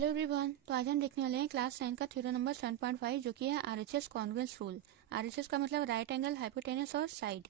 Hello everyone. तो आज हम देखने वाले हैं क्लास 9 का थ्योरम नंबर 7.5 जो कि है आरएचएस कॉन्ग्रुएंस रूल। आरएचएस का मतलब राइट एंगल, हाइपोटेनस और side.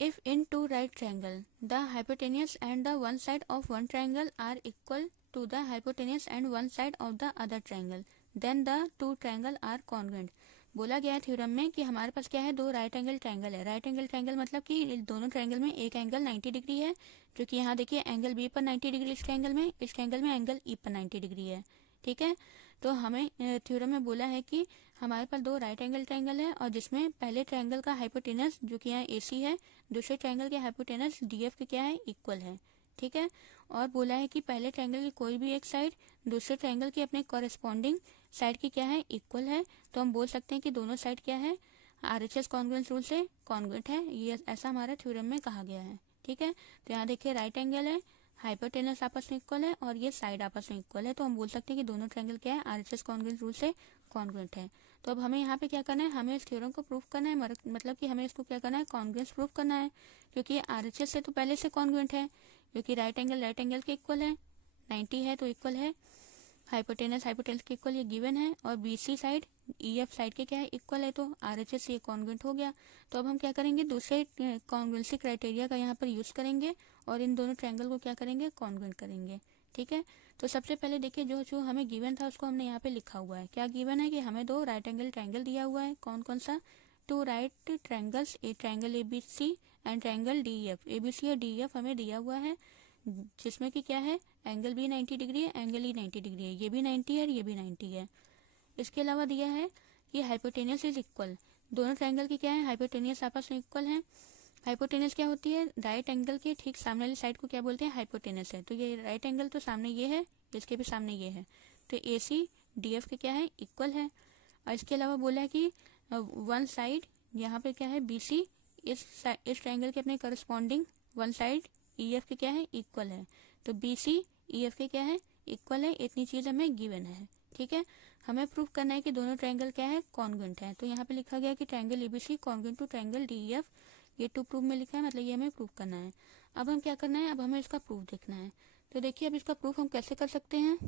If in two right triangle the hypotenuse and the one side of one triangle are equal to the hypotenuse and one side of the other triangle then the two triangle are congruent. बोला गया है theorem में कि हमारे पास क्या है, दो right angle triangle है। राइट एंगल ट्रायंगल मतलब कि दोनों ट्रायंगल में एक एंगल 90 डिग्री है, जो कि यहाँ देखिए एंगल बी पर 90 डिग्री इस ट्रायंगल में, इस ट्रायंगल में एंगल ई पर 90 डिग्री है। ठीक है, तो हमें थ्योरम में बोला है कि हमारे पास दो राइट एंगल ट्रायंगल है और जिसमें पहले ट्रायंगल का हाइपोटेनस जो कि यहाँ एसी है, दूसरे ट्रायंगल के हाइपोटेनस डीएफ के क्या है, इक्वल है। ठीक है, और बोला है कि पहले ट्रायंगल की कोई भी एक साइड दूसरे ट्रायंगल की अपने कॉरेस्पॉन्डिंग साइड की क्या है, इक्वल है। तो हम बोल सकते हैं कि दोनों साइड क्या है, आरएचएस कॉन्ग्रुएंस रूल से कॉन्ग्रुएंट है। ये ऐसा हमारा थ्योरम में कहा गया है। ठीक है, तो यहाँ देखिए राइट एंगल है, हाइपोटेनस आपस में इक्वल है और ये साइड आपस में इक्वल है, तो हम बोल सकते हैं कि दोनों ट्रायंगल क्या है, आरएचएस कॉन्ग्रुएंस रूल से कॉन्ग्रुएंट है। तो अब हमें यहाँ पे क्या करना है, हमें इस थ्योरम को प्रूफ करना है, मतलब कि हमें इसको क्या करना है, कॉन्ग्रुएंस प्रूफ करना है, क्योंकि आरएचएस से तो पहले से कॉन्ग्रुएंट है, क्योंकि राइट एंगल के इक्वल है, 90 है तो इक्वल है, हाइपोटेनस के इक्वल ये गिवन है, और बीसी साइड ईएफ साइड के क्या है, इक्वल है, तो आरएचएस से ये कॉन्ग्रुएंट हो गया। तो अब हम क्या करेंगे, दूसरे कॉन्ग्रुएंसी क्राइटेरिया का यहाँ पर यूज करेंगे और इन दोनों ट्रायंगल को क्या करेंगे, कॉन्ग्रुएंट करेंगे। ठीक है, तो सबसे पहले देखिए जो जो हमें गिवन था उसको हमने यहाँ पे लिखा हुआ है। क्या गिवन है कि हमें दो राइट एंगल ट्रायंगल दिया हुआ है। कौन कौन सा, two right triangles, a triangle ABC and triangle DF. ABC और डीएफ हमें दिया हुआ है, जिसमें कि क्या है, एंगल बी 90 डिग्री है, एंगल ई 90 डिग्री है, ये भी 90 है और ये भी 90 है। इसके अलावा दिया है कि हाइपोटेनस इज इक्वल, दोनों ट्रायंगल की क्या है, हाइपोटेनस आपस में इक्वल है। हाइपोटेनस क्या होती है, राइट एंगल के ठीक सामने वाली साइड को क्या बोलते हैं, हाइपोटेनस है। तो ये राइट एंगल तो सामने ये है, इसके भी सामने ये है, तो ए सी डी एफ के क्या है, इक्वल है। और इसके अलावा बोला है कि वन साइड यहाँ पे क्या है, बी सी इस ट्रायंगल के अपने करस्पॉन्डिंग वन साइड ई एफ के क्या है, इक्वल है। तो बी सी ई एफ के क्या है, इक्वल है। इतनी चीज हमें गिवन है। ठीक है, हमें प्रूफ करना है कि दोनों ट्रायंगल क्या है, कॉन्ग्रुएंट है। तो यहाँ पे लिखा गया कि triangle ABC congruent to triangle DF, ये टू प्रूफ में लिखा है, मतलब ये हमें प्रूफ करना है। अब हम क्या करना है, अब हमें इसका प्रूफ देखना है। तो देखिए अब इसका प्रूफ हम कैसे कर सकते हैं।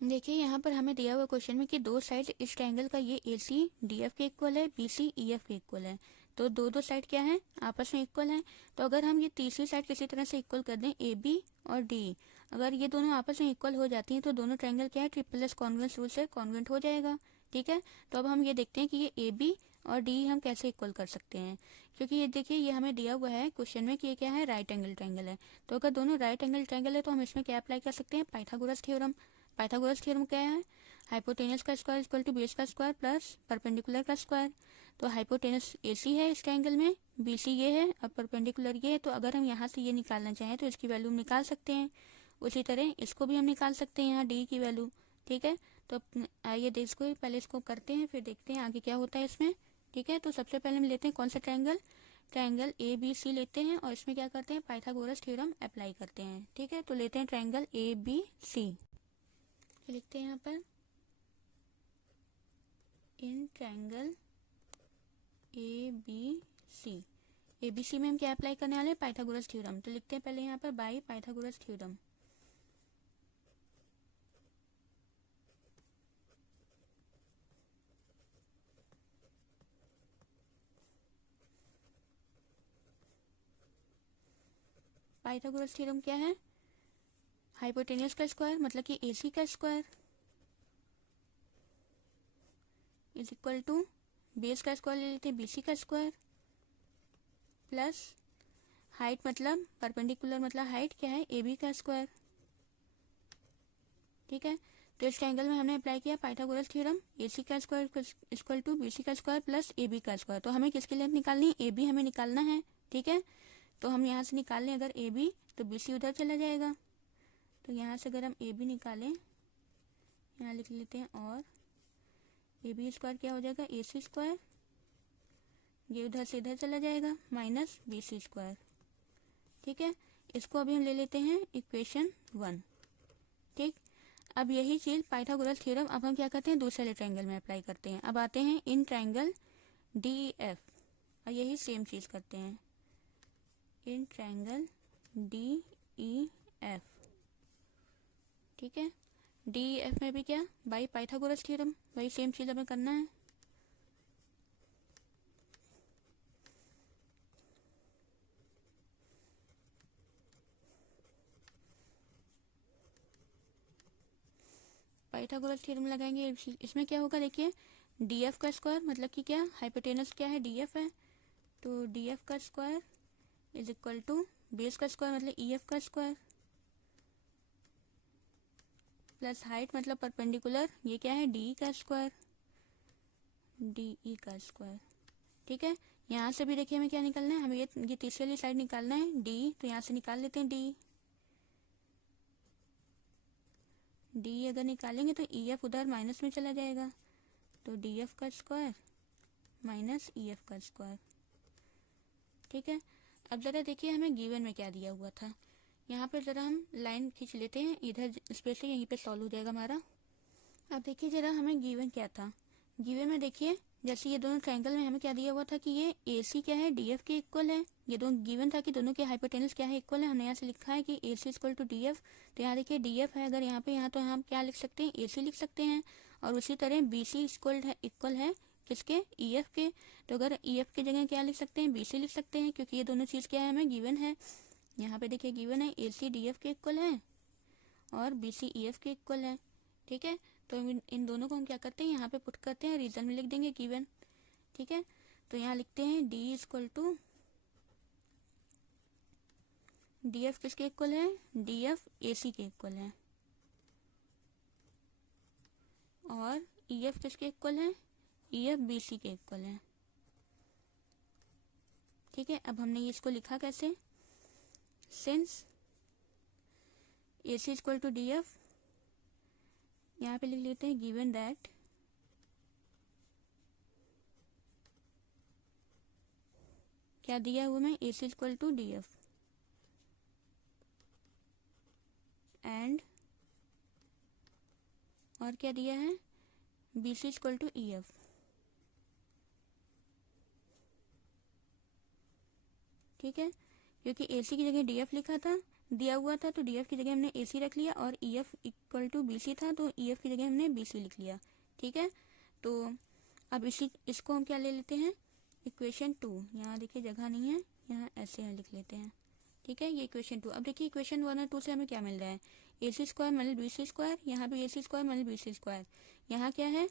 देखिए यहाँ पर हमें दिया हुआ क्वेश्चन में कि दो साइड इस ट्रायंगल का ये ए सी डी एफ के इक्वल है, बी सी ई एफ के इक्वल है, तो दो साइड क्या है, आपस में इक्वल है। तो अगर हम ये तीसरी साइड किसी तरह से इक्वल कर दें, ए बी और डी, अगर ये दोनों आपस में इक्वल हो जाती हैं तो दोनों ट्रायंगल क्या है, ट्रिपल एस कॉन्ग्रुएंस रूल से कॉन्ग्रुएंट हो जाएगा। ठीक है, तो अब हम ये देखते हैं कि ये ए बी और डी हम कैसे इक्वल कर सकते हैं, क्योंकि ये देखिए ये हमें दिया हुआ है क्वेश्चन में कि ये क्या है, राइट एंगल ट्रायंगल है। तो अगर दोनों राइट एंगल ट्रायंगल है तो हम इसमें क्या अप्लाई कर सकते हैं, पाइथागोरस थ्योरम। पाइथागोरस थ्योरम क्या है, हाइपोटेनस का स्क्वायर इक्वल टू बेस का स्क्वायर प्लस परपेंडिकुलर का स्क्वायर। तो हाइपोटेनस एसी है इस ट्रायंगल में, बीसी ये है और परपेंडिकुलर ये है। तो अगर हम यहाँ से ये निकालना चाहें तो इसकी वैल्यू निकाल सकते हैं, उसी तरह इसको भी हम निकाल सकते हैं, यहाँ डी की वैल्यू। ठीक है, तो आइए इसको पहले इसको करते हैं, फिर देखते हैं आगे क्या होता है इसमें। ठीक है, तो सबसे पहले हम लेते हैं कौन सा triangle, triangle A B C लेते हैं और इसमें क्या करते हैं, पाइथागोरस थ्योरम अप्लाई करते हैं। ठीक है, तो लेते हैं ट्रायंगल ए बी सी, लिखते हैं यहाँ पर in triangle A B C. A B C में हम क्या अप्लाई करने वाले हैं, पाइथागोरस थ्योरम। तो लिखते हैं पहले यहाँ पर by Pythagoras theorem. Pythagoras theorem क्या है, हाइपोटेनस का स्क्वायर मतलब कि एसी का square is equal to base का स्क्वायर ले लेते हैं, बीसी का स्क्वायर प्लस हाइट मतलब परपेंडिकुलर मतलब हाइट क्या है, ए बी का स्क्वायर। ठीक है, तो इस ट्रायंगल में हमने अप्लाई किया पाइथागोरस थ्योरम, ए सी का square equal to B C का स्क्वायर प्लस ए बी का स्क्वायर। तो हमें किसकी लेंथ निकालनी है, ए बी हमें निकालना है। ठीक है, तो हम यहाँ से निकाल लें अगर ए बी, तो बी सी उधर चला जाएगा। तो यहाँ से अगर हम ए बी निकालें, यहाँ लिख लेते हैं, और ए बी स्क्वायर क्या हो जाएगा, ए सी स्क्वायर, ये उधर से इधर चला जाएगा, माइनस बी सी स्क्वायर। ठीक है, इसको अभी हम ले लेते हैं इक्वेशन 1। ठीक, अब यही चीज पाइथागोरस थ्योरम अब हम क्या करते हैं, दूसरे ट्रायंगल में अप्लाई करते हैं। अब आते हैं इन ट्रायंगल डी एफ और यही सेम चीज करते हैं, in triangle D E F. ठीक है। डी एफ में भी क्या, बाई पाइथागोरस थ्योरम, वही सेम चीज़ हमें करना है। पाइथागोरस थ्योरम लगाएंगे। इसमें क्या होगा देखिए, डी एफ का स्क्वायर मतलब कि क्या, हाइपोटेनस क्या है, डी एफ है, तो डी एफ का square is equal to base का स्क्वायर मतलब ई एफ का स्क्वायर प्लस हाइट मतलब परपेंडिकुलर, ये क्या है, डी का स्क्वायर, डी ई का स्क्वायर। ठीक है, यहाँ से भी देखिए हमें क्या निकालना है, हमें ये तीसरे वाली साइड निकालना है डी, तो यहाँ से निकाल लेते हैं डी। डी अगर निकालेंगे तो ई एफ उधर माइनस में चला जाएगा, तो डी एफ का स्क्वायर माइनस ई एफ का स्क्वायर। ठीक है, अब ज़रा देखिए हमें गिवन में क्या दिया हुआ था, यहाँ पर ज़रा हम लाइन खींच लेते हैं इधर, स्पेशली यहीं पे सॉल्व हो जाएगा हमारा। अब देखिए ज़रा हमें गिवन क्या था, गिवन में देखिए जैसे ये दोनों ट्रायंगल में हमें क्या दिया हुआ था कि ये ए सी क्या है, डी एफ के इक्वल है। ये दोनों गिवन था कि दोनों के हाइपोटेनस क्या है, इक्वल है। हमने यहाँ से लिखा है कि ए C equal to D F, तो यहाँ देखिए डी एफ है अगर यहाँ पे, यहाँ तो हम क्या लिख सकते हैं, ए सी लिख सकते हैं। और उसी तरह बी सी इक्वल है किसके, ई एफ के, तो अगर ई एफ की जगह क्या लिख सकते हैं, बी सी लिख सकते हैं, क्योंकि ये दोनों चीज़ क्या है हमें गिवन है। यहाँ पे देखिए गिवन है ए सी डी एफ के इक्वल है और बी सी ई एफ के इक्वल है। ठीक है, तो इन दोनों को हम क्या करते हैं, यहाँ पे पुट करते हैं, रीजन में लिख देंगे गिवन। ठीक है, तो यहाँ लिखते हैं D equal to, D F किसके इक्वल है, डी एफ ए सी के इक्वल है, और ई एफ किसके इक्वल है, ई एफ बी सी के इक्वल है। ठीक है, अब हमने इसको लिखा कैसे, since A C equal to D F, यहाँ पे लिख लेते हैं गिवन दैट क्या दिया हुआ में, A C equal to D F and, और क्या दिया है, B C equal to E F. ठीक है, क्योंकि ए सी की जगह डी एफ लिखा था, दिया हुआ था, तो डी एफ की जगह हमने ए सी रख लिया, और E F equal to B C था तो ई एफ की जगह हमने बी सी लिख लिया। ठीक है, तो अब इसको हम क्या ले लेते हैं, इक्वेशन 2। यहाँ देखिए जगह नहीं है, यहाँ ऐसे यहाँ लिख लेते हैं। ठीक है, ये इक्वेशन 2। अब देखिए इक्वेशन 1 और 2 से हमें क्या मिल रहा है, A C square minus B C square, यहाँ पे A C square minus B C square. यहाँ क्या है,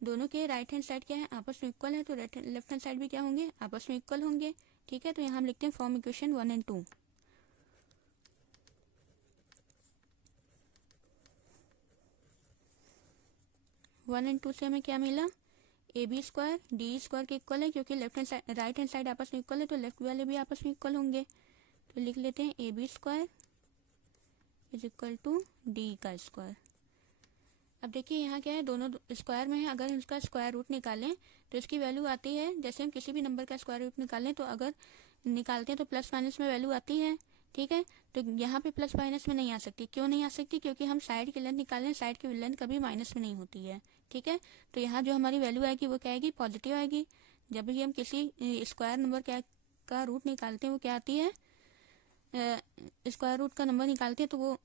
दोनों के राइट हैंड साइड क्या है, आपस में इक्वल है, तो लेफ्ट हैंड साइड भी क्या होंगे, आपस में इक्वल होंगे। ठीक है, तो यहाँ हम लिखते हैं फॉर्म इक्वेशन 1 और 2। वन एंड टू से हमें क्या मिला, A B square D square के इक्वल है, क्योंकि left hand side right hand side आपस में इक्वल है, तो लेफ्ट वाले भी आपस में इक्वल होंगे, तो लिख लेते हैं A B square is equal to D का स्क्वायर। अब देखिए यहाँ क्या है, दोनों स्क्वायर में है, अगर हम इसका स्क्वायर रूट निकालें तो इसकी वैल्यू आती है, जैसे हम किसी भी नंबर का स्क्वायर रूट निकालें तो अगर निकालते हैं तो प्लस माइनस में वैल्यू आती है। ठीक है, तो यहाँ पे प्लस माइनस में नहीं आ सकती, क्यों नहीं आ सकती, क्योंकि हम साइड की लेंथ निकालें, साइड की लेंथ कभी माइनस में नहीं होती है। ठीक है, तो यहाँ जो हमारी वैल्यू आएगी वो क्या आएगी, पॉजिटिव आएगी। जब भी हम किसी स्क्वायर नंबर का रूट निकालते हैं वो क्या आती है, स्क्वायर रूट का नंबर निकालते हैं तो वो,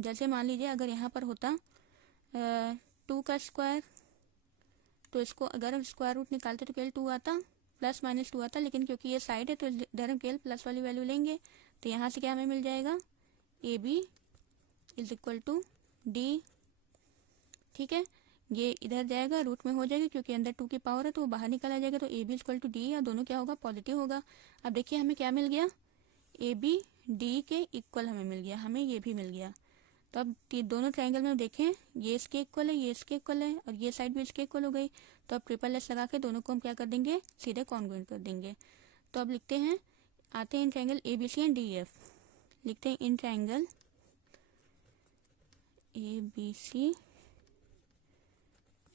जैसे मान लीजिए अगर यहाँ पर होता 2 का स्क्वायर, तो इसको अगर हम स्क्वायर रूट निकालते तो केवल 2 आता, प्लस माइनस 2 आता, लेकिन क्योंकि ये साइड है तो इधर हम केवल प्लस वाली वैल्यू लेंगे, तो यहाँ से क्या हमें मिल जाएगा, A B is equal to D. ठीक है, ये इधर जाएगा रूट में हो जाएगा, क्योंकि अंदर 2 की पावर है तो वो बाहर निकला जाएगा, तो A B equal to D, या दोनों क्या होगा, पॉजिटिव होगा। अब देखिए हमें क्या मिल गया, ए बी डी के इक्वल हमें मिल गया, हमें ये भी मिल गया। तो अब दोनों ट्रायंगल में देखें, ये इसके इक्वल है, ये इसके इक्वल है, और ये साइड भी इसके इक्वल हो गई, तो अब ट्रिपल एस लगा के दोनों को हम क्या कर देंगे, सीधे कॉन्ग्रुएंट कर देंगे। तो अब लिखते हैं, आते हैं in triangle A B C and D F, लिखते हैं in triangle A B C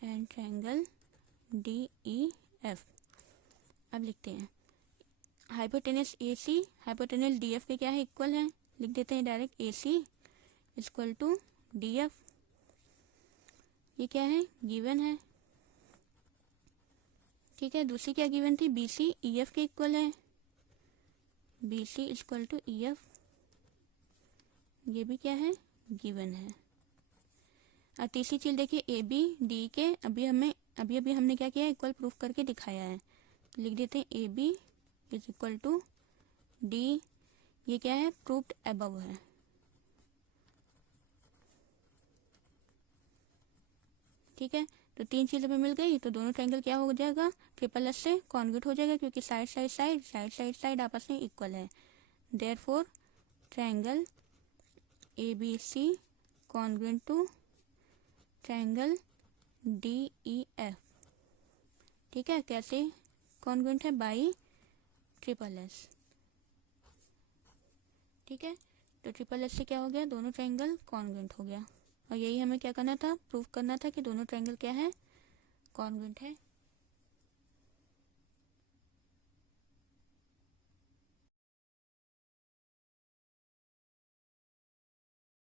and triangle D E F. अब लिखते हैं hypotenuse A C hypotenuse D F के क्या है, इक्वल है, लिख देते हैं direct A C equal to D F, ये क्या है, गिवन है। ठीक है, दूसरी क्या गिवन थी, बी सी ई एफ के इक्वल है, B C equal to E F, ये भी क्या है, गिवन है। और तीसरी चीज देखिए ए बी डी के अभी हमने क्या किया, इक्वल प्रूफ करके दिखाया है। लिख देते हैं A B is equal to D, ये क्या है, प्रूफ्ड अबव है। ठीक है, तो तीन चीजें भी मिल गई, तो दोनों ट्रायंगल क्या हो जाएगा, ट्रिपल एस से कॉन्ग्रुएंट हो जाएगा, क्योंकि साइड आपस में इक्वल है। Therefore triangle A B C congruent to triangle D E F. ठीक है, कैसे कॉन्ग्रुएंट है, बाई ट्रिपल एस। ठीक है, तो ट्रिपल एस से क्या हो गया, दोनों ट्रायंगल कॉन्ग्रुएंट हो गया। और यही हमें क्या करना था, प्रूफ करना था कि दोनों ट्रायंगल क्या है, कॉन्ग्रुएंट है।